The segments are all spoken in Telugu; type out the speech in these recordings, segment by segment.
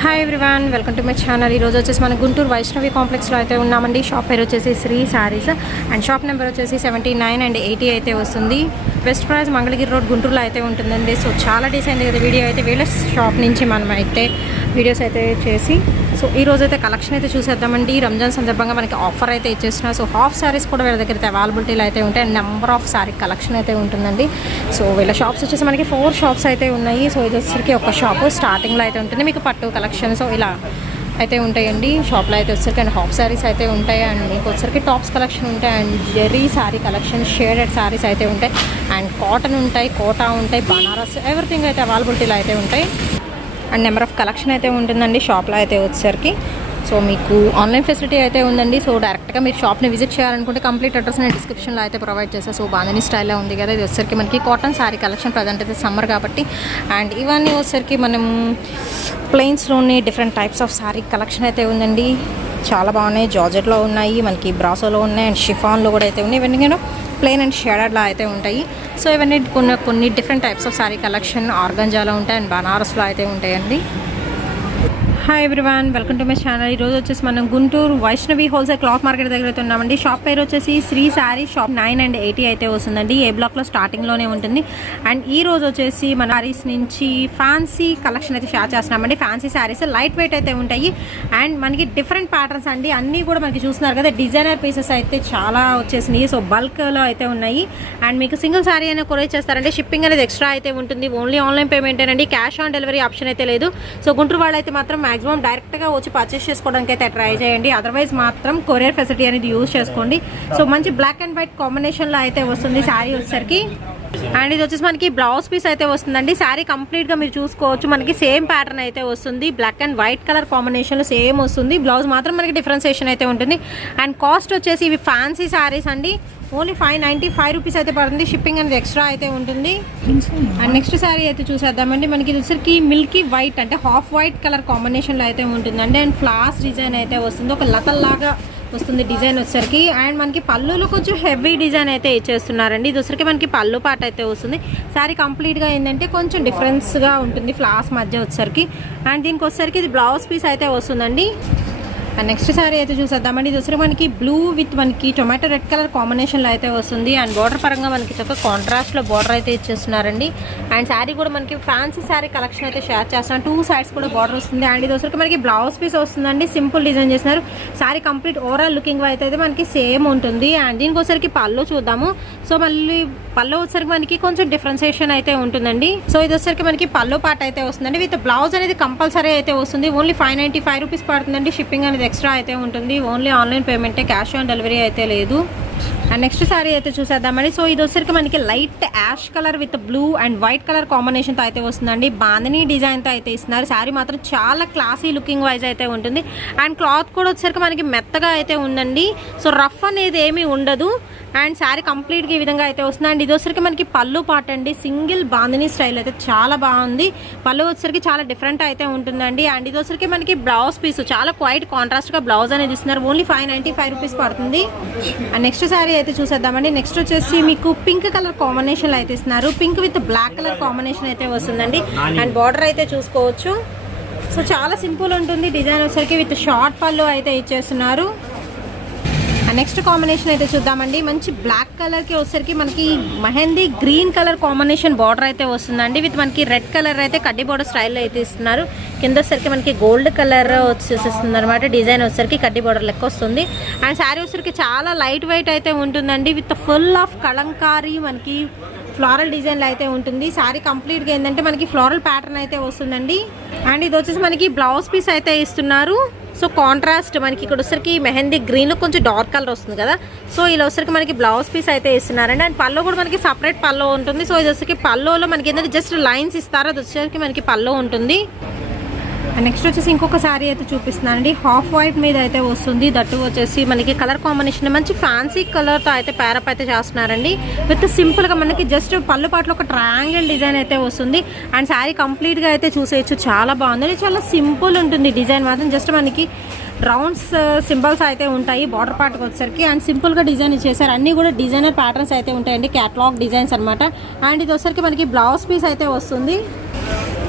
Hi everyone, welcome to my channel. ఈరోజు వచ్చేసి మన గుంటూరు వైష్ణవి కాంప్లెక్స్లో అయితే ఉన్నామండి. షాప్ పేరు వచ్చేసి Shri saris and shop number వచ్చేసి 79 అండ్ 80 అయితే వస్తుంది. వెస్ట్ ప్రైజ్ మంగళగిరి రోడ్ గుంటూరులో అయితే ఉంటుందండి. సో చాలా డేస్ అయింది కదా వీడియో అయితే వీళ్ళ షాప్ నుంచి మనం అయితే వీడియోస్ అయితే చేసి సో ఈరోజు అయితే కలెక్షన్ అయితే చూసేద్దామండి. రంజాన్ సందర్భంగా మనకి ఆఫర్ అయితే ఇచ్చేస్తున్నారు. సో హాఫ్ శారీస్ కూడా వీళ్ళ దగ్గర అయితే అవైలబిలిటీలో అయితే ఉంటాయి and number of sari collection అయితే ఉంటుందండి. సో వీళ్ళ షాప్స్ వచ్చేసి మనకి 4 షాప్స్ అయితే ఉన్నాయి. సో ఇది వచ్చేసరికి ఒక షాప్ స్టార్టింగ్లో అయితే ఉంటుంది. మీకు పట్టు కలెక్షన్ సో ఇలా అయితే ఉంటాయండి. షాప్లో అయితే వచ్చేసరికి అండ్ హాఫ్ శారీస్ అయితే ఉంటాయి అండ్ మీకు వచ్చేసరికి టాప్స్ కలెక్షన్ ఉంటాయి and zari sari collection, shaded saris అయితే ఉంటాయి అండ్ కాటన్ ఉంటాయి, కోటా ఉంటాయి, బనారస్ ఎవ్రీథింగ్ అయితే అవైలబిలిటీలో అయితే ఉంటాయి అండ్ నెంబర్ ఆఫ్ కలెక్షన్ అయితే ఉంటుందండి షాప్లో అయితే వచ్చేసరికి. సో మీకు ఆన్లైన్ ఫెసిలిటీ అయితే ఉందండి. సో డైరెక్ట్గా మీరు షాప్ని విజిట్ చేయాలనుకుంటే కంప్లీట్ అడ్రస్ నేను డిస్క్రిప్షన్లో అయితే ప్రొవైడ్ చేస్తాను. సో బాంధనీ స్టైల్లో ఉంది కదా, ఇది వచ్చేసరికి మనకి కాటన్ శారీ కలెక్షన్ ప్రజెంట్ అయితే సమ్మర్ కాబట్టి అండ్ ఇవన్నీ వచ్చేసరికి మనం ప్లెయిన్స్లోని different types of sari collection అయితే ఉందండి. చాలా బాగున్నాయి. జార్జెట్లో ఉన్నాయి, మనకి బ్రాసోలో ఉన్నాయి అండ్ షిఫాన్లో కూడా అయితే ఉన్నాయి. ఇవన్నీ నేను ప్లెయిన్ అండ్ షేడెడ్లా అయితే ఉంటాయి. సో ఇవన్నీ కొన్ని different types of sari collection ఆర్గంజాలో ఉంటాయి అండ్ బనారస్లో అయితే ఉంటాయండి. Hi everyone, welcome to my channel. ఈరోజు వచ్చేసి మనం Guntur Vaishnavi wholesale cloth market దగ్గర అయితే ఉన్నామండి. షాప్ పేరు వచ్చేసి శ్రీ శారీ షాప్ 9 అండ్ 80 అయితే వస్తుందండి. ఏ బ్లాక్లో స్టార్టింగ్లోనే ఉంటుంది అండ్ ఈ రోజు వచ్చేసి మన శారీస్ నుంచి ఫ్యాన్సీ కలెక్షన్ అయితే షేర్ చేస్తున్నామండి. ఫ్యాన్సీ శారీస్ లైట్ వెయిట్ అయితే ఉంటాయి అండ్ మనకి డిఫరెంట్ ప్యాటర్న్స్ అండి. అన్నీ కూడా మనకి చూస్తున్నారు కదా, డిజైనర్ పీసెస్ అయితే చాలా వచ్చేసినాయి. సో బల్క్లో అయితే ఉన్నాయి అండ్ మీకు సింగిల్ శారీ అయినా కొరియర్ చేస్తారంటే షిప్పింగ్ అనేది ఎక్స్ట్రా అయితే ఉంటుంది. ఓన్లీ ఆన్లైన్ పేమెంట్ అండి, క్యాష్ ఆన్ డెలివరీ ఆప్షన్ అయితే లేదు. సో గుంటూరు వాళ్ళు అయితే మాత్రం మాక్సిమం డైరెక్ట్గా వచ్చి పర్చేస్ చేసుకోవడానికి అయితే ట్రై చేయండి. అదర్వైజ్ మాత్రం కొరియర్ ఫెసిలిటీ అనేది యూజ్ చేసుకోండి. సో మంచి బ్లాక్ అండ్ వైట్ కాంబినేషన్లో అయితే వస్తుంది శారీ వచ్చేసరికి అండ్ ఇది వచ్చేసి మనకి బ్లౌజ్ పీస్ అయితే వస్తుందండి. శారీ కంప్లీట్గా మీరు చూసుకోవచ్చు, మనకి సేమ్ ప్యాటర్న్ అయితే వస్తుంది. బ్లాక్ అండ్ వైట్ కలర్ కాంబినేషన్లో సేమ్ వస్తుంది. బ్లౌజ్ మాత్రం మనకి డిఫరెన్సియేషన్ అయితే ఉంటుంది అండ్ కాస్ట్ వచ్చేసి ఇవి ఫ్యాన్సీ శారీస్ అండి. ఓన్లీ 595 రూపీస్ అయితే పడుతుంది. షిప్పింగ్ అనేది ఎక్స్ట్రా అయితే ఉంటుంది అండ్ నెక్స్ట్ శారీ అయితే చూసేద్దామండి. మనకి ఇది వచ్చరికి మిల్కీ వైట్ అంటే హాఫ్ వైట్ కలర్ కాంబినేషన్లో అయితే ఉంటుందండి అండ్ ఫ్లాస్ డిజైన్ అయితే వస్తుంది. ఒక లతల్లాగా వస్తుంది డిజైన్ వచ్చరికి అండ్ మనకి పళ్ళులో కొంచెం హెవీ డిజైన్ అయితే ఇచ్చేస్తున్నారండి. ఇది వచ్చరికి మనకి పళ్ళు పాట అయితే వస్తుంది. శారీ కంప్లీట్గా ఏంటంటే కొంచెం డిఫరెన్స్గా ఉంటుంది ఫ్లాస్ మధ్య వచ్చరికి అండ్ దీనికి వచ్చరికి ఇది బ్లౌజ్ పీస్ అయితే వస్తుందండి. అండ్ నెక్స్ట్ శారీ అయితే చూసేద్దామండి. ఇది వచ్చరికి మనకి బ్లూ విత్ మనకి టొమాటో రెడ్ కలర్ కాంబినేషన్లో అయితే వస్తుంది అండ్ బార్డర్ పరంగా మనకి ఒక కాంట్రాస్ట్లో బార్డర్ అయితే ఇచ్చేస్తున్నారండి అండ్ శారీ కూడా మనకి ఫ్యాన్సీ శారీ కలెక్షన్ అయితే షేర్ చేస్తున్నాం. 2 సైడ్స్ కూడా బార్డర్ వస్తుంది అండ్ ఇది వచ్చరికి మనకి బ్లౌజ్ పీస్ వస్తుందండి. సింపుల్ డిజైన్ చేసినారు. శారీ కంప్లీట్ ఓవరాల్ లుకింగ్ అయితే మనకి సేమ్ ఉంటుంది అండ్ దీనికి వచ్చరికి పళ్ళు చూద్దాము. సో మళ్ళీ పళ్ళు వచ్చరికి మనకి కొంచెం డిఫరెన్సియేషన్ అయితే ఉంటుందండి. సో ఇది వచ్చరికి మనకి పళ్ళు పాట అయితే వస్తుందండి. విత్ బ్లౌజ్ అనేది కంపల్సరీ అయితే వస్తుంది. ఓన్లీ 595 రూపీస్ పడుతుందండి. షిప్పింగ్ అనేది ఎక్స్ట్రా అయితే ఉంటుంది. ఓన్లీ ఆన్లైన్ పేమెంటే, క్యాష్ ఆన్ డెలివరీ అయితే లేదు అండ్ నెక్స్ట్ శారీ అయితే చూసేద్దామండి. సో ఇది వచ్చరికి మనకి light ash colour with blue and white colour కాంబినేషన్తో అయితే వస్తుందండి. బాంధనీ డిజైన్తో అయితే ఇస్తున్నారు. శారీ మాత్రం చాలా క్లాసీ లుకింగ్ వైజ్ అయితే ఉంటుంది అండ్ క్లాత్ కూడా వచ్చరికి మనకి మెత్తగా అయితే ఉందండి. సో రఫ్ అనేది ఏమీ ఉండదు అండ్ శారీ కంప్లీట్గా ఈ విధంగా అయితే వస్తుంది అండ్ ఇది వచ్చరికి మనకి పళ్ళు పాట అండి. సింగిల్ బాంధనీ స్టైల్ అయితే చాలా బాగుంది. పళ్ళు వచ్చరికి చాలా డిఫరెంట్ అయితే ఉంటుందండి అండ్ ఇది వచ్చరికి మనకి బ్లౌజ్ పీస్ చాలా క్వైట్ కాంట్రాస్ట్గా బ్లౌజ్ అనేది ఇస్తున్నారు. ఓన్లీ 595 రూపీస్ పడుతుంది అండ్ నెక్స్ట్ శారీ అయితే చూసేద్దామండి. నెక్స్ట్ వచ్చేసి మీకు పింక్ కలర్ కాంబినేషన్లో అయితే ఇస్తున్నారు. Pink with black colour combination అయితే వస్తుందండి అండ్ బార్డర్ అయితే చూసుకోవచ్చు. సో చాలా సింపుల్ ఉంటుంది. డిజైన్ వచ్చరికి విత్ షార్ట్ పళ్ళు అయితే ఇచ్చేస్తున్నారు. నెక్స్ట్ కాంబినేషన్ అయితే చూద్దామండి. మంచి బ్లాక్ కలర్కి వచ్చేసరికి మనకి mehndi green colour combination border అయితే వస్తుందండి. విత్ మనకి రెడ్ కలర్ అయితే కడ్డీ బార్డర్ స్టైల్లో అయితే ఇస్తున్నారు. కింద వచ్చేసరికి మనకి గోల్డ్ కలర్ వచ్చేస్తుంది అనమాట. డిజైన్ వచ్చేసరికి కడ్డీ బార్డర్ లెక్క వస్తుంది అండ్ శారీ వచ్చేసరికి చాలా లైట్ వెయిట్ అయితే ఉంటుందండి. విత్ ఫుల్ ఆఫ్ కలంకారీ మనకి ఫ్లోరల్ డిజైన్లో అయితే ఉంటుంది. శారీ కంప్లీట్గా ఏంటంటే మనకి ఫ్లోరల్ ప్యాటర్న్ అయితే వస్తుందండి అండ్ ఇది వచ్చేసి మనకి బ్లౌజ్ పీస్ అయితే ఇస్తున్నారు. సో కాంట్రాస్ట్ మనకి ఇక్కడ వచ్చరికి మెహందీ గ్రీన్లో కొంచెం డార్క్ కలర్ వస్తుంది కదా, సో ఇలా వచ్చరికి మనకి బ్లౌజ్ పీస్ అయితే ఇస్తున్నారండి అండ్ పల్లో కూడా మనకి సపరేట్ పల్లో ఉంటుంది. సో ఇది వచ్చరికి పల్లోలో మనకి ఏంటంటే జస్ట్ లైన్స్ ఇస్తారు, అది వచ్చేసరికి మనకి పల్లో ఉంటుంది. నెక్స్ట్ వచ్చేసి ఇంకొక శారీ అయితే చూపిస్తున్నానండి. హాఫ్ వైట్ మీద అయితే వస్తుంది. దట్టు వచ్చేసి మనకి కలర్ కాంబినేషన్ మంచి ఫ్యాన్సీ కలర్తో అయితే ప్యారప్ అయితే చేస్తున్నారండి. విత్ సింపుల్గా మనకి జస్ట్ పళ్ళు పాటలో ఒక ట్రయాంగిల్ డిజైన్ అయితే వస్తుంది అండ్ శారీ కంప్లీట్గా అయితే చూసేయచ్చు. చాలా బాగుంది. చాలా సింపుల్ ఉంటుంది డిజైన్ మాత్రం. జస్ట్ మనకి రౌండ్స్ సింబల్స్ అయితే ఉంటాయి బార్డర్ పార్ట్కి వచ్చేసరికి అండ్ సింపుల్గా డిజైన్ ఇచ్చేసారు. అన్నీ కూడా డిజైనర్ ప్యాటర్న్స్ అయితే ఉంటాయండి, క్యాటలాగ్ డిజైన్స్ అనమాట. అండ్ ఇది వచ్చేసరికి మనకి బ్లౌజ్ పీస్ అయితే వస్తుంది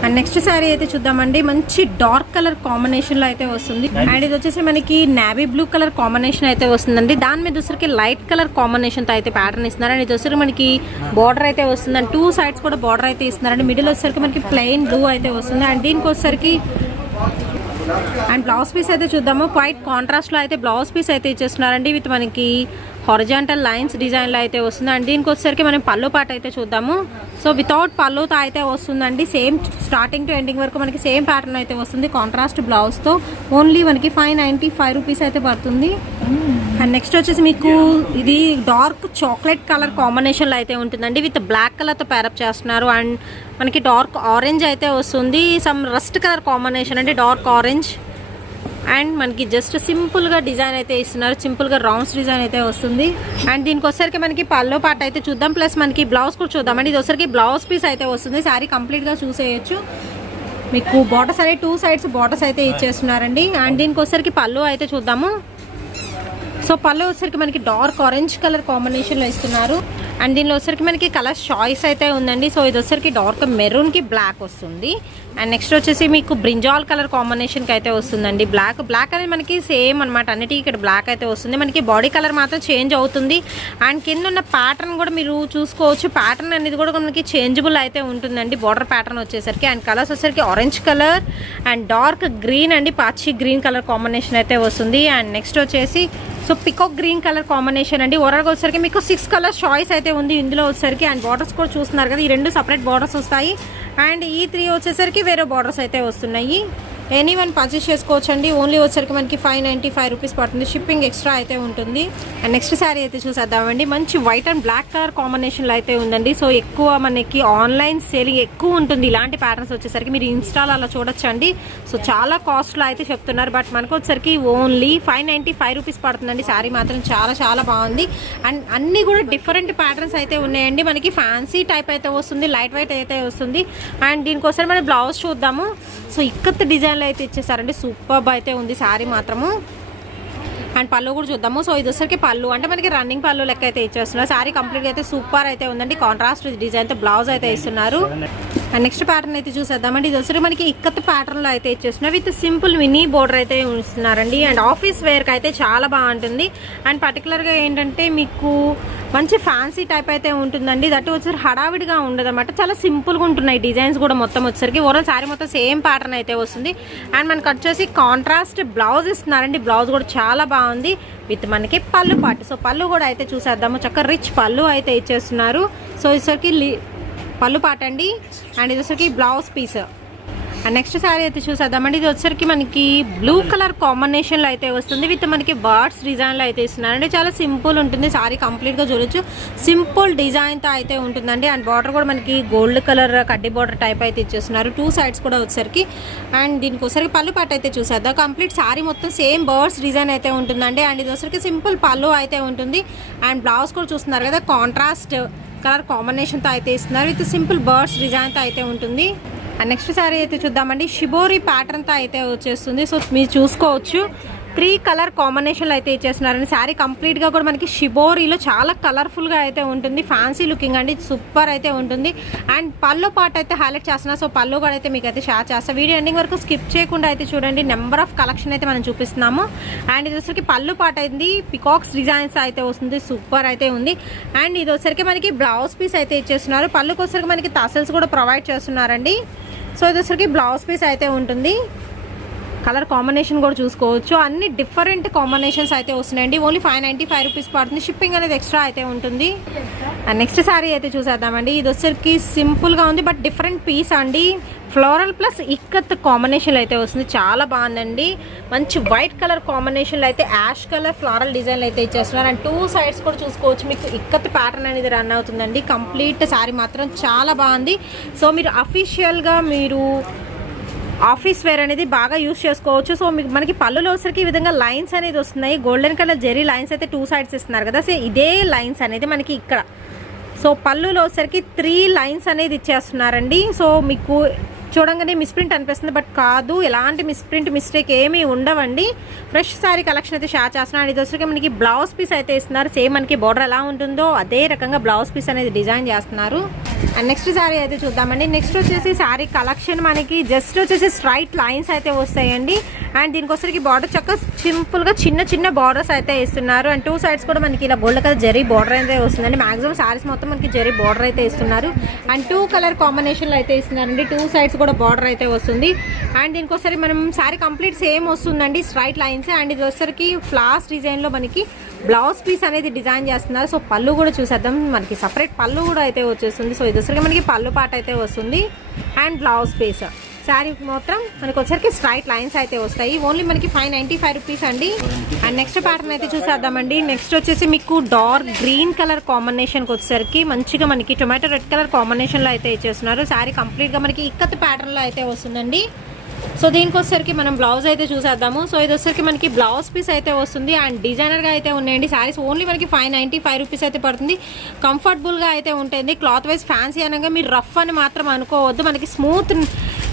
అండ్ నెక్స్ట్ శారీ అయితే చూద్దామండి. మంచి డార్క్ కలర్ కాంబినేషన్ లో అయితే వస్తుంది. అండ్ ఇది వచ్చేసి మనకి నావీ బ్లూ కలర్ కాంబినేషన్ అయితే వస్తుందండి. దాని మీద వచ్చరికి లైట్ కలర్ కాంబినేషన్ తో అయితే ప్యాటర్న్ ఇస్తున్నారు. అండ్ ఇది వచ్చరికి మనకి బార్డర్ అయితే వస్తుంది. అండ్ 2 sides కూడా బార్డర్ అయితే ఇస్తున్నారు. అండ్ మిడిల్ వచ్చేసరికి మనకి ప్లెయిన్ బ్లూ అయితే వస్తుంది. అండ్ దీనికి వచ్చేసరికి అండ్ బ్లౌజ్ పీస్ అయితే చూద్దాము. క్వైట్ కాంట్రాస్ట్ లో అయితే బ్లౌజ్ పీస్ అయితే ఇచ్చేస్తున్నారండి. విత్ మనకి హారిజాంటల్ లైన్స్ డిజైన్ లో అయితే వస్తుంది. అండ్ దీనికి వచ్చేసరికి మనం పళ్ళు పాట అయితే చూద్దాము. సో వితౌట్ పళ్ళుతో అయితే వస్తుందండి. సేమ్ స్టార్టింగ్ టు ఎండింగ్ వరకు మనకి సేమ్ ప్యాటర్న్ అయితే వస్తుంది. కాంట్రాస్ట్ బ్లౌజ్ తో ఓన్లీ మనకి 595 రూపీస్ అయితే పడుతుంది. అండ్ నెక్స్ట్ వచ్చేసి మీకు ఇది డార్క్ చాక్లెట్ కలర్ కాంబినేషన్ లో అయితే ఉంటుందండి. విత్ బ్లాక్ కలర్ తో పేరప్ చేస్తున్నారు. అండ్ మనకి డార్క్ ఆరెంజ్ అయితే వస్తుంది. సమ్ రస్ట్ కలర్ కాంబినేషన్ అంటే డార్క్ ఆరెంజ్. అండ్ మనకి జస్ట్ సింపుల్గా డిజైన్ అయితే ఇస్తున్నారు. సింపుల్గా రౌండ్స్ డిజైన్ అయితే వస్తుంది. అండ్ దీనికి వచ్చరికి మనకి పల్లో పాట అయితే చూద్దాం. ప్లస్ మనకి బ్లౌజ్ కూడా చూద్దాం. అండి ఇది వచ్చరికి బ్లౌజ్ పీస్ అయితే వస్తుంది. శారీ కంప్లీట్గా చూసేయచ్చు. మీకు బార్డర్స్ అనేవి 2 sides బార్డర్స్ అయితే ఇచ్చేస్తున్నారండి. అండ్ దీనికి వచ్చరికి పళ్ళు అయితే చూద్దాము. సో పళ్ళు వచ్చరికి మనకి డార్క్ ఆరెంజ్ కలర్ కాంబినేషన్లో ఇస్తున్నారు. అండ్ దీనిలో వచ్చరికి మనకి కలర్ చాయిస్ అయితే ఉందండి. సో ఇది వచ్చరికి డార్క్ మెరూన్కి బ్లాక్ వస్తుంది. అండ్ నెక్స్ట్ వచ్చేసి మీకు బ్రింజాల్ కలర్ కాంబినేషన్కి అయితే వస్తుందండి. బ్లాక్ అనేది మనకి సేమ్ అనమాట. అన్నిటికీ ఇక్కడ బ్లాక్ అయితే వస్తుంది. మనకి బాడీ కలర్ మాత్రం చేంజ్ అవుతుంది. అండ్ కింద ఉన్న ప్యాటర్న్ కూడా మీరు చూసుకోవచ్చు. ప్యాటర్న్ అనేది కూడా మనకి చేంజబుల్ అయితే ఉంటుందండి. బార్డర్ ప్యాటర్న్ వచ్చేసరికి. అండ్ కలర్స్ వచ్చేసరికి orange colour and dark green అండి. పచ్చి గ్రీన్ కలర్ కాంబినేషన్ అయితే వస్తుంది. అండ్ నెక్స్ట్ వచ్చేసి so peacock green colour combination అండి. ఓవరాల్గా వచ్చేసరికి మీకు 6 కలర్ చాయిస్ అయితే ఉంది ఇందులో వచ్చేసరికి. అండ్ బార్డర్స్ కూడా చూస్తున్నారు కదా. ఈ 2 సపరేట్ బార్డర్స్ వస్తాయి. అండ్ ఈ 3 వచ్చేసరికి వేరే బార్డర్స్ అయితే వస్తున్నాయి. ఎనీ వన్ పర్చేస్ చేసుకోవచ్చు అండి. ఓన్లీ వచ్చేసరికి మనకి 595 రూపీస్ పడుతుంది. షిప్పింగ్ ఎక్స్ట్రా అయితే ఉంటుంది. అండ్ నెక్స్ట్ శారీ అయితే చూసేద్దామండి. మంచి వైట్ అండ్ బ్లాక్ కలర్ కాంబినేషన్లో అయితే ఉందండి. సో ఎక్కువ మనకి ఆన్లైన్ సేలింగ్ ఎక్కువ ఉంటుంది ఇలాంటి ప్యాటర్న్స్ వచ్చేసరికి. మీరు ఇన్స్టాలో అలా చూడొచ్చండి. సో చాలా కాస్ట్లో అయితే చెప్తున్నారు. బట్ మనకు వచ్చేసరికి ఓన్లీ 595 రూపీస్ పడుతుందండి. శారీ మాత్రం చాలా చాలా బాగుంది. అండ్ అన్నీ కూడా డిఫరెంట్ ప్యాటర్న్స్ అయితే ఉన్నాయండి. మనకి ఫ్యాన్సీ టైప్ అయితే వస్తుంది. లైట్ వెయిట్ అయితే వస్తుంది. అండ్ దీనికోసం మనం బ్లౌజ్ చూద్దాము. సో ఇక్కత్ డిజైన్లో అయితే ఇచ్చేసారండి. సూపర్బ్ అయితే ఉంది శారీ మాత్రము. అండ్ పళ్ళు కూడా చూద్దాము. సో ఇది వచ్చరికి పళ్ళు అంటే మనకి రన్నింగ్ పళ్ళు లెక్క అయితే ఇచ్చేస్తున్నారు. శారీ కంప్లీట్గా అయితే సూపర్ అయితే ఉందండి. కాంట్రాస్ట్ డిజైన్తో బ్లౌజ్ అయితే ఇస్తున్నారు. అండ్ నెక్స్ట్ ప్యాటర్న్ అయితే చూసేద్దామండి. ఇది వచ్చరికి మనకి ఇక్కత్ ప్యాటర్న్లో అయితే ఇచ్చేస్తున్నారు. విత్ సింపుల్ మినీ బోర్డర్ అయితే ఇస్తున్నారండి. అండ్ ఆఫీస్ వేర్కి అయితే చాలా బాగుంటుంది. అండ్ పర్టికులర్గా ఏంటంటే మీకు మంచి ఫ్యాన్సీ టైప్ అయితే ఉంటుందండి. దట్టు వచ్చేసరికి హడావిడిగా ఉండదు అనమాట. చాలా సింపుల్గా ఉంటున్నాయి డిజైన్స్ కూడా మొత్తం వచ్చేసరికి. ఓవరాల్ శారీ మొత్తం సేమ్ ప్యాటర్న్ అయితే వస్తుంది. అండ్ మనకు వచ్చేసి కాంట్రాస్ట్ బ్లౌజ్ ఇస్తున్నారండి. బ్లౌజ్ కూడా చాలా బాగుంది. విత్ మనకి పళ్ళు పాటు. సో పళ్ళు కూడా అయితే చూసేద్దాము. చక్కగా రిచ్ పళ్ళు అయితే ఇచ్చేస్తున్నారు. సో ఇసరికి పళ్ళు పాట అండి. అండ్ ఇది వచ్చరికి blouse piece. And next sari అయితే చూసేద్దామండి. ఇది వచ్చరికి మనకి బ్లూ కలర్ కాంబినేషన్లో అయితే వస్తుంది. విత్ మనకి బర్డ్స్ డిజైన్లో అయితే ఇస్తున్నారండి. చాలా సింపుల్ ఉంటుంది. శారీ కంప్లీట్గా చూడొచ్చు. సింపుల్ డిజైన్తో అయితే ఉంటుందండి. అండ్ బార్డర్ కూడా మనకి గోల్డ్ కలర్ కడ్డీ బార్డర్ టైప్ అయితే ఇచ్చేస్తున్నారు. 2 sides కూడా వచ్చేసరికి. అండ్ దీనికి వచ్చరికి పళ్ళు పాట అయితే చూసేద్దాం. కంప్లీట్ శారీ మొత్తం సేమ్ బర్డ్స్ డిజైన్ అయితే ఉంటుందండి. అండ్ ఇది వచ్చరికి సింపుల్ పళ్ళు అయితే ఉంటుంది. అండ్ బ్లౌజ్ కూడా చూస్తున్నారు కదా. కాంట్రాస్ట్ కలర్ కాంబినేషన్తో అయితే ఇస్తున్నారు. విత్ సింపుల్ బర్డ్స్ డిజైన్తో అయితే ఉంటుంది. అండ్ నెక్స్ట్ శారీ అయితే చూద్దామండి. షిబోరి ప్యాటర్న్తో అయితే వచ్చేస్తుంది. సో మీరు చూసుకోవచ్చు 3 కలర్ కాంబినేషన్లో అయితే ఇచ్చేస్తున్నారండి. శారీ కంప్లీట్గా కూడా మనకి షిబోరీలో చాలా కలర్ఫుల్గా అయితే ఉంటుంది. ఫ్యాన్సీ లుకింగ్ అండి. సూపర్ అయితే ఉంటుంది. అండ్ పళ్ళు పాట అయితే హైలైట్ చేస్తున్నా. సో పళ్ళు కూడా అయితే మీకు అయితే షేర్ చేస్తాను. వీడియో ఎండింగ్ వరకు స్కిప్ చేయకుండా అయితే చూడండి. నెంబర్ ఆఫ్ కలెక్షన్ అయితే మనం చూపిస్తున్నాము. అండ్ ఇది వచ్చరికి పళ్ళు పాట అయింది. పికాక్స్ డిజైన్స్ అయితే వస్తుంది. సూపర్ అయితే ఉంది. అండ్ ఇది వచ్చరికి మనకి బ్లౌజ్ పీస్ అయితే ఇచ్చేస్తున్నారు. పళ్ళుకి వచ్చరికి మనకి టసల్స్ కూడా ప్రొవైడ్ చేస్తున్నారండి. సో ఇది వచ్చరికి బ్లౌజ్ పీస్ అయితే ఉంటుంది. కలర్ కాంబినేషన్ కూడా చూసుకోవచ్చు. అన్ని డిఫరెంట్ కాంబినేషన్స్ అయితే వస్తున్నాయండి. ఓన్లీ 595 రూపీస్ పడుతుంది. షిప్పింగ్ అనేది ఎక్స్ట్రా అయితే ఉంటుంది. అండ్ నెక్స్ట్ శారీ అయితే చూసేద్దామండి. ఇది వచ్చరికి సింపుల్గా ఉంది బట్ డిఫరెంట్ పీస్ అండి. ఫ్లోరల్ ప్లస్ ఇక్కత్ కాంబినేషన్లో అయితే వస్తుంది. చాలా బాగుందండి. మంచి వైట్ కలర్ కాంబినేషన్లో అయితే యాష్ కలర్ ఫ్లోరల్ డిజైన్లు అయితే ఇచ్చేస్తున్నారు. అండ్ 2 sides కూడా చూసుకోవచ్చు. మీకు ఇక్కత్ ప్యాటర్న్ అనేది రన్ అవుతుందండి. కంప్లీట్ శారీ మాత్రం చాలా బాగుంది. సో మీరు అఫీషియల్గా మీరు ఆఫీస్ వేర్ అనేది బాగా యూస్ చేసుకోవచ్చు. సో మీకు మనకి పళ్ళులో వచ్చరికి ఈ విధంగా లైన్స్ అనేది వస్తున్నాయి. గోల్డెన్ కలర్ జెరీ లైన్స్ అయితే 2 sides ఇస్తున్నారు కదా. సో ఇదే లైన్స్ అనేది మనకి ఇక్కడ. సో పళ్ళులో వచ్చరికి 3 lines అనేది ఇచ్చేస్తున్నారండి. సో మీకు చూడంగానే మిస్ప్రింట్ అనిపిస్తుంది, బట్ కాదు, ఎలాంటి మిస్టేక్ ఏమీ ఉండవండి. ఫ్రెష్ శారీ కలెక్షన్ అయితే షేర్ చేస్తున్నాను. అండ్ ఇది వచ్చరికి మనకి బ్లౌజ్ పీస్ అయితే ఇస్తున్నారు. సేమ్ మనకి బార్డర్ ఎలా ఉంటుందో అదే రకంగా బ్లౌజ్ పీస్ అనేది డిజైన్ చేస్తున్నారు. అండ్ నెక్స్ట్ శారీ అయితే చూద్దామండి. నెక్స్ట్ వచ్చేసి శారీ కలెక్షన్ మనకి జస్ట్ వచ్చేసి స్ట్రైట్ లైన్స్ అయితే వస్తాయండి. అండ్ దీనికోసరికి బార్డర్ చక్కగా సింపుల్గా చిన్న చిన్న బార్డర్స్ అయితే ఇస్తున్నారు. అండ్ 2 సైడ్స్ కూడా మనకి ఇలా గోల్డ్ కలర్ జరీ బార్డర్ అయితే వస్తుందండి. మాక్సిమం శారీస్ మొత్తం మనకి జరీ బార్డర్ అయితే ఇస్తున్నారు. అండ్ 2 కలర్ కాంబినేషన్లో అయితే ఇస్తున్నారండి. 2 సైడ్స్ కూడా బార్డర్ అయితే వస్తుంది. అండ్ దీనికోసరి మనం శారీ కంప్లీట్ సేమ్ వస్తుందండి, స్ట్రైట్ లైన్స్. అండ్ ఇది వచ్చరికి ఫ్లాస్ డిజైన్లో మనకి బ్లౌజ్ పీస్ అనేది డిజైన్ చేస్తున్నారు. సో పళ్ళు కూడా చూసేద్దాం. మనకి సపరేట్ పళ్ళు కూడా అయితే వచ్చేస్తుంది. సో ఇది వచ్చరికి మనకి పళ్ళు పాట అయితే వస్తుంది. అండ్ బ్లౌజ్ పీస్ శారీ మొత్తం మనకి వచ్చరికి స్ట్రైట్ లైన్స్ అయితే వస్తాయి. ఓన్లీ మనకి 595 రూపీస్ అండి. అండ్ నెక్స్ట్ ప్యాటర్న్ అయితే చూసేద్దామండి. నెక్స్ట్ వచ్చేసి మీకు డార్క్ గ్రీన్ కలర్ కాంబినేషన్కి వచ్చేసరికి మంచిగా మనకి టొమాటో రెడ్ కలర్ కాంబినేషన్లో అయితే ఇచ్చేస్తున్నారు. శారీ కంప్లీట్గా మనకి ఇక్కత్ ప్యాటర్న్లో అయితే వస్తుందండి. సో దీనికి వచ్చేసరికి మనం బ్లౌజ్ అయితే చూసేద్దాము. సో ఇది వచ్చేసరికి మనకి బ్లౌజ్ పీస్ అయితే వస్తుంది. అండ్ డిజైనర్గా అయితే ఉన్నాయండి శారీస్. ఓన్లీ మనకి 595 రూపీస్ అయితే పడుతుంది. కంఫర్టబుల్గా అయితే ఉంటుంది. క్లాత్ వైజ్ ఫ్యాన్సీ అనగా మీరు రఫ్ అని మాత్రం అనుకోవద్దు, మనకి స్మూత్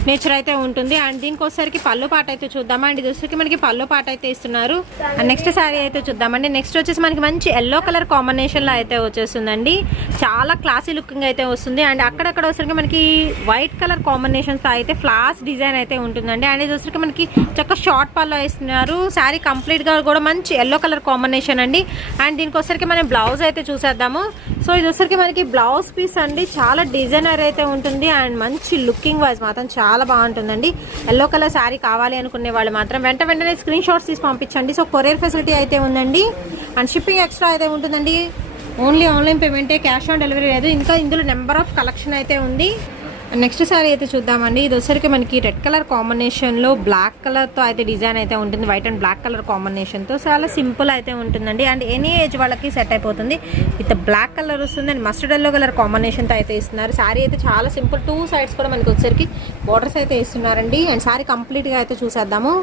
నేచర్ అయితే ఉంటుంది. అండ్ దీనికి వచ్చేసరికి పళ్ళు పాట అయితే చూద్దామా. అండ్ ఇది వచ్చేసరికి మనకి పళ్ళు పాట అయితే ఇస్తున్నారు. అండ్ నెక్స్ట్ శారీ అయితే చూద్దామండి. నెక్స్ట్ వచ్చేసి మనకి మంచి ఎల్లో కలర్ కాంబినేషన్లో అయితే వచ్చేస్తుందండి. చాలా క్లాసీ లుకింగ్ అయితే వస్తుంది. అండ్ అక్కడక్కడ వచ్చేసరికి మనకి వైట్ కలర్ కాంబినేషన్స్తో అయితే ఫ్లాస్ డిజైన్ అయితే ఉంటుందండి. అండ్ ఇది వచ్చేసరికి మనకి చక్కగా షార్ట్ పళ్ళు ఇస్తున్నారు. శారీ కంప్లీట్గా కూడా మంచి ఎల్లో కలర్ కాంబినేషన్ అండి. అండ్ దీనికి వచ్చేసరికి మనం బ్లౌజ్ అయితే చూసేద్దాము. సో ఇది వచ్చేసరికి మనకి బ్లౌజ్ పీస్ అండి, చాలా డిజైనర్ అయితే ఉంటుంది. అండ్ మంచి లుకింగ్ వైజ్ మాత్రం చాలా బాగుంటుందండి. ఎల్లో కలర్ శారీ కావాలి అనుకునే వాళ్ళు మాత్రం వెంటనే స్క్రీన్ షాట్స్ తీసి పంపించండి. సో కొరియర్ ఫెసిలిటీ అయితే ఉందండి. అండ్ షిప్పింగ్ ఎక్స్ట్రా అయితే ఉంటుందండి. ఓన్లీ ఆన్లైన్ పేమెంటే, క్యాష్ ఆన్ డెలివరీ లేదు. ఇంకా ఇందులో నెంబర్ ఆఫ్ కలెక్షన్ అయితే ఉంది. నెక్స్ట్ శారీ అయితే చూద్దామండి. ఇది వచ్చరికి మనకి రెడ్ కలర్ కాంబినేషన్లో బ్లాక్ కలర్తో అయితే డిజైన్ అయితే ఉంటుంది. వైట్ అండ్ బ్లాక్ కలర్ కాంబినేషన్తో చాలా సింపుల్ అయితే ఉంటుందండి. అండ్ ఎనీ ఏజ్ వాళ్ళకి సెట్ అయిపోతుంది. విత్ బ్లాక్ కలర్ వస్తుంది. అండ్ మస్టర్డ్ ఎల్లో కలర్ కాంబినేషన్తో అయితే ఇస్తున్నారు. శారీ అయితే చాలా సింపుల్. 2 సైడ్స్ కూడా మనకి వచ్చరికి బార్డర్స్ అయితే ఇస్తున్నారండి. అండ్ శారీ కంప్లీట్గా అయితే చూసేద్దాము.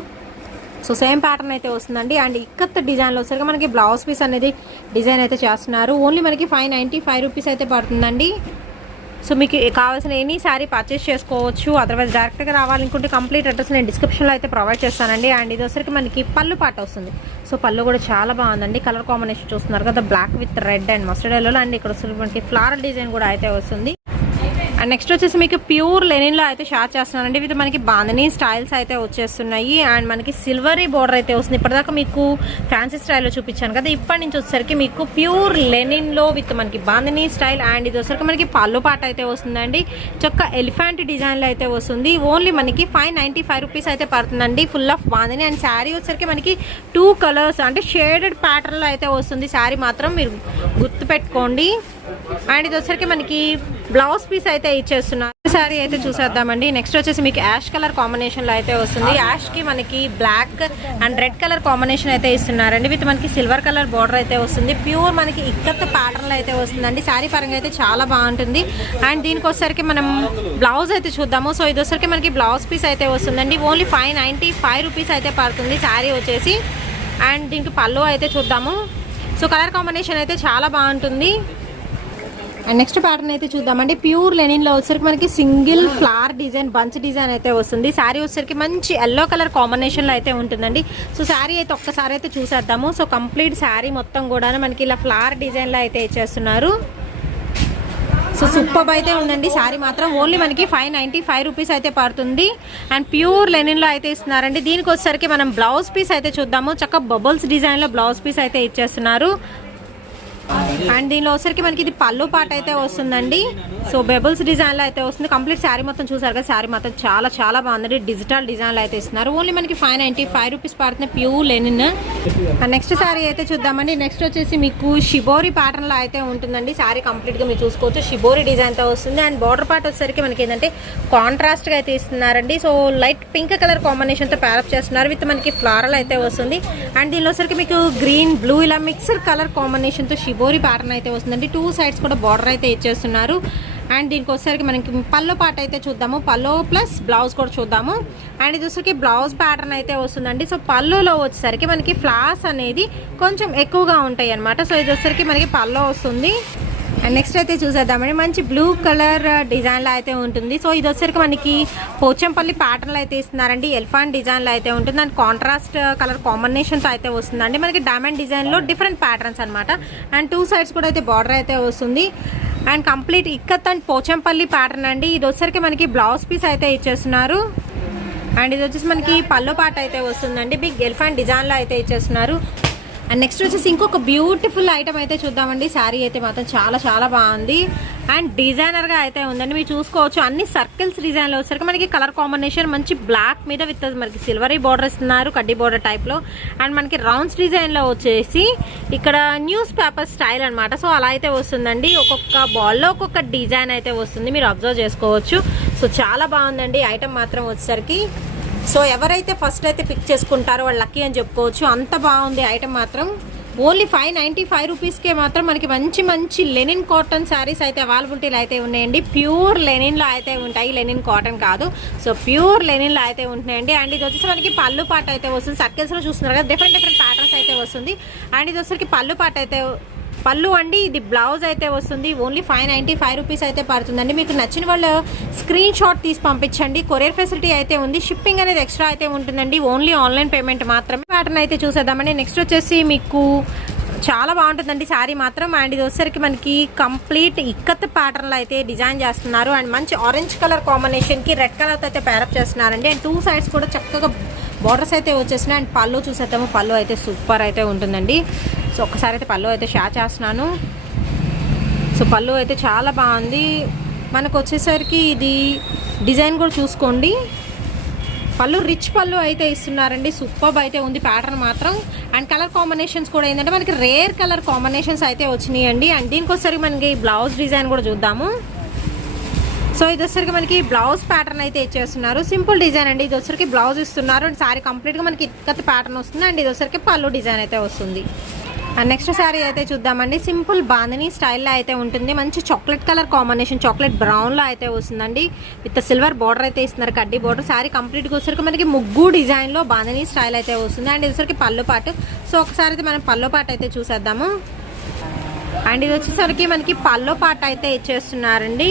సో సేమ్ ప్యాటర్న్ అయితే వస్తుందండి. అండ్ ఇక్కత్ డిజైన్లో వచ్చరికి మనకి బ్లౌజ్ పీస్ అనేది డిజైన్ అయితే చేస్తున్నారు. ఓన్లీ మనకి 595 రూపీస్ అయితే పడుతుందండి. సో మీకు కావాల్సిన ఎనీ శారీ పర్చేస్ చేసుకోవచ్చు. అదర్వైజ్ డైరెక్ట్గా రావాలనుకుంటే కంప్లీట్ అడ్రస్ నేను డిస్క్రిప్షన్లో అయితే ప్రొవైడ్ చేస్తానండి. అండ్ ఇది వచ్చరికి మనకి పళ్ళు పాట వస్తుంది. సో పళ్ళు కూడా చాలా బాగుందండి. కలర్ కాంబినేషన్ చూస్తున్నారు కదా, black with red and mustard yellow. And ఇక్కడ వచ్చరికి మనకి ఫ్లారల్ డిజైన్ కూడా అయితే వస్తుంది. అండ్ నెక్స్ట్ వచ్చేసి మీకు ప్యూర్ లెనిన్లో అయితే షార్ట్ చేస్తున్నానండి. ఇది మనకి బాంధనీ స్టైల్స్ అయితే వచ్చేస్తున్నాయి. అండ్ మనకి సిల్వరీ బోర్డర్ అయితే వస్తుంది. ఇప్పటిదాకా మీకు ఫ్యాన్సీ స్టైల్లో చూపించాను కదా, ఇప్పటి నుంచి వచ్చేసరికి మీకు ప్యూర్ లెనిన్లో విత్ మనకి బాంధనీ స్టైల్. అండ్ ఇది వచ్చేసరికి మనకి పళ్ళు పాట అయితే వస్తుందండి. చక్క ఎలిఫెంట్ డిజైన్లో అయితే వస్తుంది. ఓన్లీ మనకి 595 రూపీస్ అయితే పడుతుందండి. Full of bandhani. And sari వచ్చేసరికి మనకి 2 కలర్స్ అంటే షేడెడ్ ప్యాటర్న్లో అయితే వస్తుంది. శారీ మాత్రం మీరు గుర్తుపెట్టుకోండి. అండ్ ఇది వచ్చరికి మనకి బ్లౌజ్ పీస్ అయితే ఇచ్చేస్తున్నారు. శారీ అయితే చూసేద్దామండి. నెక్స్ట్ వచ్చేసి మీకు యాష్ కలర్ కాంబినేషన్లో అయితే వస్తుంది. యాష్కి మనకి black and red colour combination అయితే ఇస్తున్నారండి. విత్ మనకి సిల్వర్ కలర్ బార్డర్ అయితే వస్తుంది. ప్యూర్ మనకి ఇక్కత్ ప్యాటర్న్లో అయితే వస్తుందండి. శారీ పరంగా అయితే చాలా బాగుంటుంది. అండ్ దీనికి వచ్చేసరికి మనం బ్లౌజ్ అయితే చూద్దాము. సో ఇది వచ్చరికి మనకి బ్లౌజ్ పీస్ అయితే వస్తుందండి. ఓన్లీ 595 రూపీస్ అయితే పడుతుంది శారీ వచ్చేసి. అండ్ దీనికి పళ్ళు అయితే చూద్దాము. సో కలర్ కాంబినేషన్ అయితే చాలా బాగుంటుంది. అండ్ నెక్స్ట్ ప్యాటర్న్ అయితే చూద్దామండి. ప్యూర్ లెనిన్లో వచ్చరికి మనకి single flower design, bunch design అయితే వస్తుంది. శారీ వచ్చరికి మంచి ఎల్లో కలర్ కాంబినేషన్లో అయితే ఉంటుందండి. సో శారీ అయితే ఒక్కసారి అయితే చూసేద్దాము. సో కంప్లీట్ శారీ మొత్తం కూడా మనకి ఇలా ఫ్లవర్ డిజైన్లో అయితే ఇచ్చేస్తున్నారు. సో సూపర్ అయితే ఉందండి. శారీ మాత్రం ఓన్లీ మనకి 595 రూపీస్ అయితే పడుతుంది. అండ్ ప్యూర్ లెనిన్లో అయితే ఇస్తున్నారండి. దీనికి వచ్చేసరికి మనం బ్లౌజ్ పీస్ అయితే చూద్దాము. చక్కగా బబుల్స్ డిజైన్లో బ్లౌజ్ పీస్ అయితే ఇచ్చేస్తున్నారు. అండ్ దీనిలో వచ్చరికి మనకి ఇది పళ్ళు పాట అయితే వస్తుందండి. సో బెబుల్స్ డిజైన్లో అయితే వస్తుంది. కంప్లీట్ శారీ మొత్తం చూసారు కదా, శారీ మొత్తం చాలా చాలా బాగుందండి. డిజిటల్ డిజైన్లో అయితే ఇస్తున్నారు. ఓన్లీ మనకి 595 రూపీస్ పడుతుంది pure linen. And next sari అయితే చూద్దామండి. నెక్స్ట్ వచ్చేసి మీకు షిబోరి ప్యాటర్న్లో అయితే ఉంటుందండి. శారీ కంప్లీట్గా మీరు చూసుకోవచ్చు. షిబోరి డిజైన్తో వస్తుంది. అండ్ బార్డర్ పార్ట్ వచ్చేసరికి మనకి ఏంటంటే కాంట్రాస్ట్గా అయితే ఇస్తున్నారండి. సో లైట్ పింక్ కలర్ కాంబినేషన్తో ప్యారప్ చేస్తున్నారు. విత్ మనకి ఫ్లారల్ అయితే వస్తుంది. అండ్ దీనిలో వచ్చరికి మీకు గ్రీన్ బ్లూ ఇలా మిక్స్డ్ కలర్ కాంబినేషన్తో షిబోరి ప్యాటర్న్ అయితే వస్తుందండి. 2 సైడ్స్ కూడా బార్డర్ అయితే ఇచ్చేస్తున్నారు. అండ్ దీనికి వచ్చేసరికి మనకి పల్లో పాట అయితే చూద్దాము. పల్లో ప్లస్ బ్లౌజ్ కూడా చూద్దాము. అండ్ ఇది వచ్చరికి బ్లౌజ్ ప్యాటర్న్ అయితే వస్తుందండి. సో పల్లోలో వచ్చేసరికి మనకి ఫ్లాస్ అనేది కొంచెం ఎక్కువగా ఉంటాయి అనమాట. సో ఇది వచ్చరికి మనకి పల్లో వస్తుంది. అండ్ నెక్స్ట్ అయితే చూసేద్దామండి, మంచి బ్లూ కలర్ డిజైన్లో అయితే ఉంటుంది. సో ఇది వచ్చేసరికి మనకి పోచంపల్లి ప్యాటర్న్లో అయితే ఇస్తున్నారండి. ఎలిఫాంట్ డిజైన్లో అయితే ఉంటుంది అండ్ కాంట్రాస్ట్ కలర్ కాంబినేషన్తో అయితే వస్తుందండి. మనకి డైమండ్ డిజైన్లో డిఫరెంట్ ప్యాటర్న్స్ అనమాట. అండ్ 2 సైడ్స్ కూడా అయితే బార్డర్ అయితే వస్తుంది. And complete ikat and Pochampally pattern అండి. ఇది వచ్చేసరికి మనకి బ్లౌజ్ పీస్ అయితే ఇచ్చేస్తున్నారు. అండ్ ఇది వచ్చేసి మనకి పల్లో పాట అయితే వస్తుందండి. బిగ్ ఎలిఫాంట్ డిజైన్లో అయితే ఇచ్చేస్తున్నారు. అండ్ నెక్స్ట్ వచ్చేసి ఇంకొక బ్యూటిఫుల్ ఐటమ్ అయితే చూద్దామండి. శారీ అయితే మాత్రం చాలా చాలా బాగుంది అండ్ డిజైనర్గా అయితే ఉందండి. మీరు చూసుకోవచ్చు అన్ని సర్కిల్స్ డిజైన్లో వచ్చేసరికి మనకి కలర్ కాంబినేషన్ మంచి బ్లాక్ మీద విత్ మనకి సిల్వరీ బార్డర్ ఇస్తున్నారు, కడ్డీ బార్డర్ టైప్లో. అండ్ మనకి రౌండ్స్ డిజైన్లో వచ్చేసి ఇక్కడ న్యూస్ పేపర్ స్టైల్ అనమాట. సో అలా అయితే వస్తుందండి. ఒక్కొక్క బాల్లో ఒక్కొక్క డిజైన్ అయితే వస్తుంది, మీరు అబ్జర్వ్ చేసుకోవచ్చు. సో చాలా బాగుందండి ఐటమ్ మాత్రం వచ్చేసరికి. సో ఎవరైతే ఫస్ట్ అయితే పిక్ చేసుకుంటారో వాళ్ళు లక్కీ అని చెప్పుకోవచ్చు. అంత బాగుంది ఐటమ్ మాత్రం. ఓన్లీ 595 రూపీస్కే మాత్రం మనకి మంచి మంచి లెనిన్ కాటన్ శారీస్ అయితే అవైలబిలిటీలో అయితే ఉన్నాయండి. ప్యూర్ లెనిన్లో అయితే ఉంటాయి, లెనిన్ కాటన్ కాదు. సో ప్యూర్ లెనిన్లో అయితే ఉంటున్నాయండి. అండ్ ఇది వచ్చేసి మనకి పళ్ళు పాట అయితే వస్తుంది. సర్కిల్స్లో చూస్తున్నారు కదా, డిఫరెంట్ డిఫరెంట్ ప్యాటర్న్స్ అయితే వస్తుంది. అండ్ ఇది వచ్చేసరికి పళ్ళు పాట అయితే పళ్ళు అండి. ఇది బ్లౌజ్ అయితే వస్తుంది. ఓన్లీ 595 రూపీస్ అయితే పడుతుందండి. మీకు నచ్చిన వాళ్ళు స్క్రీన్ షాట్ తీసి పంపించండి. కొరియర్ ఫెసిలిటీ అయితే ఉంది. షిప్పింగ్ అనేది ఎక్స్ట్రా అయితే ఉంటుందండి. ఓన్లీ ఆన్లైన్ పేమెంట్ మాత్రమే. ప్యాటర్న్ అయితే చూసేద్దామండి. నెక్స్ట్ వచ్చేసి మీకు చాలా బాగుంటుందండి శారీ మాత్రం. అండ్ ఇది వచ్చేసరికి మనకి కంప్లీట్ ఇక్కత్ ప్యాటర్న్లో అయితే డిజైన్ చేస్తున్నారు. అండ్ మంచి ఆరెంజ్ కలర్ కాంబినేషన్కి రెడ్ కలర్తో అయితే ప్యారప్ చేస్తున్నారండి. అండ్ 2 సైడ్స్ కూడా చక్కగా బార్డర్స్ అయితే వచ్చేసినాయి. అండ్ పళ్ళు చూసేద్దాము. పళ్ళు అయితే సూపర్ అయితే ఉంటుందండి. సో ఒక్కసారి అయితే పళ్ళు అయితే షేర్ చేస్తున్నాను. సో పళ్ళు అయితే చాలా బాగుంది. మనకు వచ్చేసరికి ఇది డిజైన్ కూడా చూసుకోండి. పళ్ళు రిచ్ పళ్ళు అయితే ఇస్తున్నారండి. సూపర్ అయితే ఉంది ప్యాటర్న్ మాత్రం. అండ్ కలర్ కాంబినేషన్స్ కూడా ఏంటంటే మనకి రేర్ కలర్ కాంబినేషన్స్ అయితే వచ్చినాయండి. అండ్ దీనికి వచ్చేసరికి మనకి బ్లౌజ్ డిజైన్ కూడా చూద్దాము. సో ఇది వచ్చరికి మనకి బ్లౌజ్ ప్యాటర్న్ అయితే ఇచ్చేస్తున్నారు. సింపుల్ డిజైన్ అండి. ఇది వచ్చరికి బ్లౌజ్ ఇస్తున్నారు. అండ్ శారీ కంప్లీట్గా మనకి ఇక్కత ప్యాటర్న్ వస్తుంది. అండ్ ఇది వచ్చరికి పళ్ళు డిజైన్ అయితే వస్తుంది. అండ్ నెక్స్ట్ శారీ అయితే చూద్దామండి. సింపుల్ బాందిని స్టైల్లో అయితే ఉంటుంది. మంచి చాక్లెట్ కలర్ కాంబినేషన్, చాక్లెట్ బ్రౌన్లో అయితే వస్తుందండి. విత్ సిల్వర్ బార్డర్ అయితే ఇస్తున్నారు, కడ్డీ బార్డర్. శారీ కంప్లీట్గా వచ్చరికి మనకి ముగ్గు డిజైన్లో బాందిని స్టైల్ అయితే వస్తుంది. అండ్ ఇది వచ్చరికి పళ్ళు పాటు. సో ఒకసారి అయితే మనం పళ్ళు పాటు అయితే చూసేద్దాము. అండ్ ఇది వచ్చేసరికి మనకి పల్లో పాట అయితే ఇచ్చేస్తున్నారండి.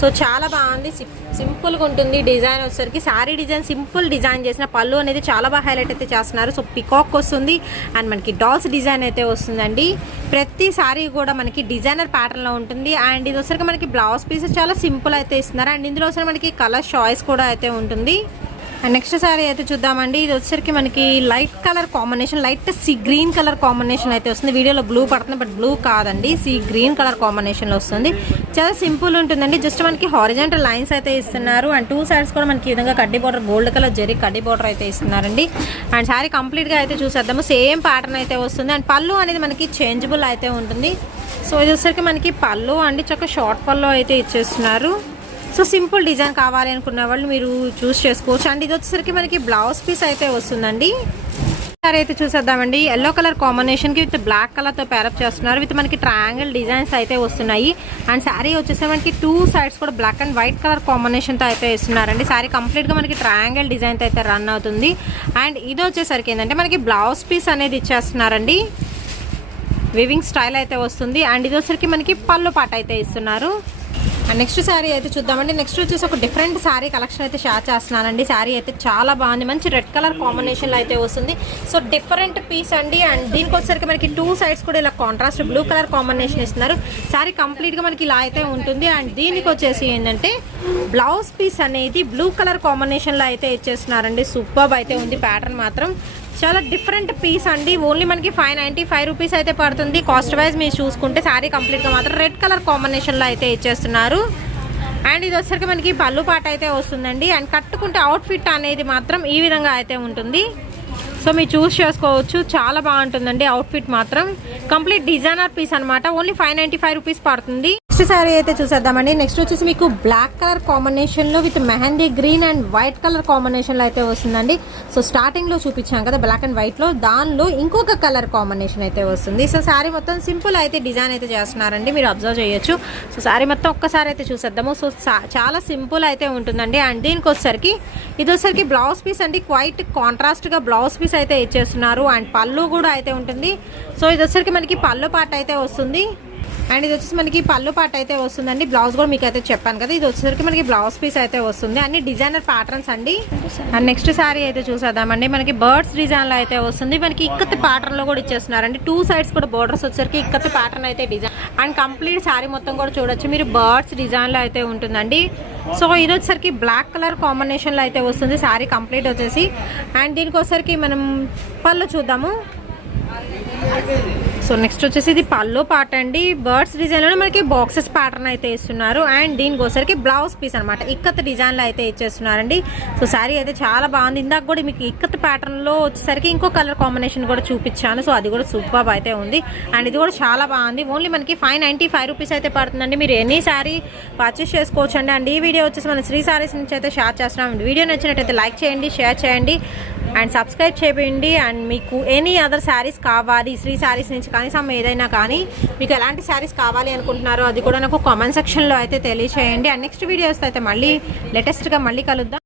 సో చాలా బాగుంది, సింపుల్గా ఉంటుంది డిజైన్ వచ్చేసరికి. శారీ డిజైన్ సింపుల్ డిజైన్ చేసిన పళ్ళు అనేది చాలా బాగా హైలైట్ అయితే చేస్తున్నారు. సో పికాక్ వస్తుంది అండ్ మనకి డాల్స్ డిజైన్ అయితే వస్తుందండి. ప్రతి శారీ కూడా మనకి డిజైనర్ ప్యాటర్న్లో ఉంటుంది. అండ్ ఇది వచ్చేసరికి మనకి బ్లౌజ్ పీస్ చాలా సింపుల్ అయితే ఇస్తున్నారు. అండ్ ఇందులో వచ్చేసరికి మనకి కలర్ చాయిస్ కూడా అయితే ఉంటుంది. అండ్ నెక్స్ట్ శారీ అయితే చూద్దామండి. ఇది వచ్చేసరికి మనకి light colour combination, light sea green colour combination అయితే వస్తుంది. వీడియోలో బ్లూ పడుతుంది బట్ బ్లూ కాదండి, సీ గ్రీన్ కలర్ కాంబినేషన్లో వస్తుంది. చాలా సింపుల్ ఉంటుందండి. జస్ట్ మనకి హారిజాంటల్ లైన్స్ అయితే ఇస్తున్నారు. అండ్ 2 సైడ్స్ కూడా మనకి ఈ విధంగా కడ్డీ బార్డర్, గోల్డ్ కలర్ జరీ కడ్డీ బార్డర్ అయితే ఇస్తున్నారండి. అండ్ శారీ కంప్లీట్గా అయితే చూసేద్దాము. సేమ్ ప్యాటర్న్ అయితే వస్తుంది. అండ్ పళ్ళు అనేది మనకి చేంజబుల్ అయితే ఉంటుంది. సో ఇది వచ్చేసరికి మనకి పళ్ళు అండి, చక్కగా షార్ట్ పళ్ళు అయితే ఇచ్చేస్తున్నారు. సో సింపుల్ డిజైన్ కావాలి అనుకున్న వాళ్ళు మీరు చూస్ చేసుకోవచ్చు. అండ్ ఇది వచ్చేసరికి మనకి బ్లౌజ్ పీస్ అయితే వస్తుందండి. సారీ అయితే చూసేద్దామండి. ఎల్లో కలర్ కాంబినేషన్కి విత్ బ్లాక్ కలర్తో ప్యారప్ చేస్తున్నారు. విత్ మనకి ట్రయాంగిల్ డిజైన్స్ అయితే వస్తున్నాయి. అండ్ శారీ వచ్చేసి మనకి 2 సైడ్స్ కూడా బ్లాక్ అండ్ వైట్ కలర్ కాంబినేషన్తో అయితే ఇస్తున్నారండి. శారీ కంప్లీట్గా మనకి ట్రయాంగిల్ డిజైన్తో అయితే రన్ అవుతుంది. అండ్ ఇది వచ్చేసరికి ఏంటంటే మనకి బ్లౌజ్ పీస్ అనేది ఇచ్చేస్తున్నారండి. వివింగ్ స్టైల్ అయితే వస్తుంది. అండ్ ఇది వచ్చేసరికి మనకి పళ్ళు పాట అయితే ఇస్తున్నారు. అండ్ నెక్స్ట్ శారీ అయితే చూద్దామండి. నెక్స్ట్ వచ్చేసి ఒక డిఫరెంట్ శారీ కలెక్షన్ అయితే షేర్ చేస్తున్నానండి. శారీ అయితే చాలా బాగుంది, మంచి రెడ్ కలర్ కాంబినేషన్లో అయితే వస్తుంది. సో డిఫరెంట్ పీస్ అండి. అండ్ దీనికి వచ్చేసరికి మనకి 2 సైడ్స్ కూడా ఇలా కాంట్రాస్ట్ బ్లూ కలర్ కాంబినేషన్ ఇస్తున్నారు. శారీ కంప్లీట్గా మనకి ఇలా అయితే ఉంటుంది. అండ్ దీనికి వచ్చేసి ఏంటంటే బ్లౌజ్ పీస్ అనేది బ్లూ కలర్ కాంబినేషన్లో అయితే ఇచ్చేస్తున్నారండి. సూపర్ అయితే ఉంది ప్యాటర్న్ మాత్రం. చాలా డిఫరెంట్ పీస్ అండి. ఓన్లీ మనకి 595 రూపీస్ అయితే పడుతుంది. కాస్ట్ వైజ్ మీరు చూసుకుంటే శారీ కంప్లీట్గా మాత్రం రెడ్ కలర్ కాంబినేషన్లో అయితే ఇచ్చేస్తున్నారు. అండ్ ఇది వచ్చేసరికి మనకి పళ్ళు పాట అయితే వస్తుందండి. అండ్ కట్టుకుంటే అవుట్ఫిట్ అనేది మాత్రం ఈ విధంగా అయితే ఉంటుంది. సో మీరు చూస్ చేసుకోవచ్చు. చాలా బాగుంటుందండి అవుట్ఫిట్ మాత్రం. కంప్లీట్ డిజైనర్ పీస్ అనమాట. ఓన్లీ 595 రూపీస్ పడుతుంది. నెక్స్ట్ శారీ అయితే చూసేద్దామండి. నెక్స్ట్ వచ్చేసి మీకు బ్లాక్ కలర్ కాంబినేషన్లో with mehndi green and white colour కాంబినేషన్లో అయితే వస్తుందండి. సో స్టార్టింగ్లో చూపించాం కదా బ్లాక్ అండ్ వైట్లో, దానిలో ఇంకొక కలర్ కాంబినేషన్ అయితే వస్తుంది. సో శారీ మొత్తం సింపుల్ అయితే డిజైన్ అయితే చేస్తున్నారండి, మీరు అబ్జర్వ్ చేయొచ్చు. సో శారీ మొత్తం ఒక్కసారి అయితే చూసేద్దాము. సో చాలా సింపుల్ అయితే ఉంటుందండి. అండ్ దీనికి వచ్చేసరికి ఇది వచ్చేసరికి బ్లౌజ్ పీస్ అండి. క్వైట్ కాంట్రాస్ట్గా బ్లౌజ్ పీస్ అయితే ఇచ్చేస్తున్నారు. అండ్ పళ్ళు కూడా అయితే ఉంటుంది. సో ఇది వచ్చేసరికి మనకి పళ్ళు పాట అయితే వస్తుంది. అండ్ ఇది వచ్చేసి మనకి పళ్ళు పాట అయితే వస్తుందండి. బ్లౌజ్ కూడా మీకు అయితే చెప్పాను కదా, ఇది వచ్చేసరికి మనకి బ్లౌజ్ పీస్ అయితే వస్తుంది. అన్ని డిజైనర్ ప్యాటర్న్స్ అండి. అండ్ నెక్స్ట్ శారీ అయితే చూసేద్దామండి. మనకి బర్డ్స్ డిజైన్లో అయితే వస్తుంది. మనకి ఇక్కత్ ప్యాటర్న్లో కూడా ఇచ్చేస్తున్నారండి. 2 సైడ్స్ కూడా బోర్డర్స్ వచ్చేసరికి ఇక్కత్ ప్యాటర్న్ అయితే డిజైన్. అండ్ కంప్లీట్ శారీ మొత్తం కూడా చూడొచ్చు మీరు, బర్డ్స్ డిజైన్లో అయితే ఉంటుందండి. సో ఇది వచ్చేసరికి బ్లాక్ కలర్ కాంబినేషన్లో అయితే వస్తుంది శారీ కంప్లీట్ వచ్చేసి. అండ్ దీనికి వచ్చేసరికి మనం పళ్ళు చూద్దాము. సో నెక్స్ట్ వచ్చేసి ఇది పళ్ళు పాట అండి. బర్డ్స్ డిజైన్లో మనకి బాక్సెస్ ప్యాటర్న్ అయితే ఇస్తున్నారు. అండ్ దీనికి వచ్చేసరికి బ్లౌజ్ పీస్ అనమాట ఇక్కత్ డిజైన్లో అయితే ఇచ్చేస్తున్నారండి. సో శారీ అయితే చాలా బాగుంది. ఇందాక కూడా మీకు ఇక్కత్ ప్యాటర్న్లో వచ్చేసరికి ఇంకో కలర్ కాంబినేషన్ కూడా చూపించాను. సో అది కూడా సూపర్ అయితే ఉంది. అండ్ ఇది కూడా చాలా బాగుంది. ఓన్లీ మనకి 595 రూపీస్ అయితే పడుతుందండి. మీరు ఎనీ శారీ పర్చేస్ చేసుకోవచ్చు అండి. అండ్ ఈ వీడియో వచ్చేసి మన శ్రీ శారీస్ నుంచి అయితే షేర్ చేస్తున్నాం. వీడియో నచ్చినట్టయితే లైక్ చేయండి, షేర్ చేయండి అండ్ సబ్స్క్రైబ్ చేయండి. అండ్ మీకు ఎనీ అదర్ శారీస్ కావాలి శ్రీ శారీస్ నుంచి కనీసం ఏదైనా కానీ మీకు ఎలాంటి శారీస్ కావాలి అనుకుంటున్నారో అది కూడా నాకు కామెంట్ సెక్షన్లో అయితే తెలియచేయండి. అండ్ నెక్స్ట్ వీడియోస్ అయితే మళ్ళీ లేటెస్ట్గా మళ్ళీ కలుద్దాం.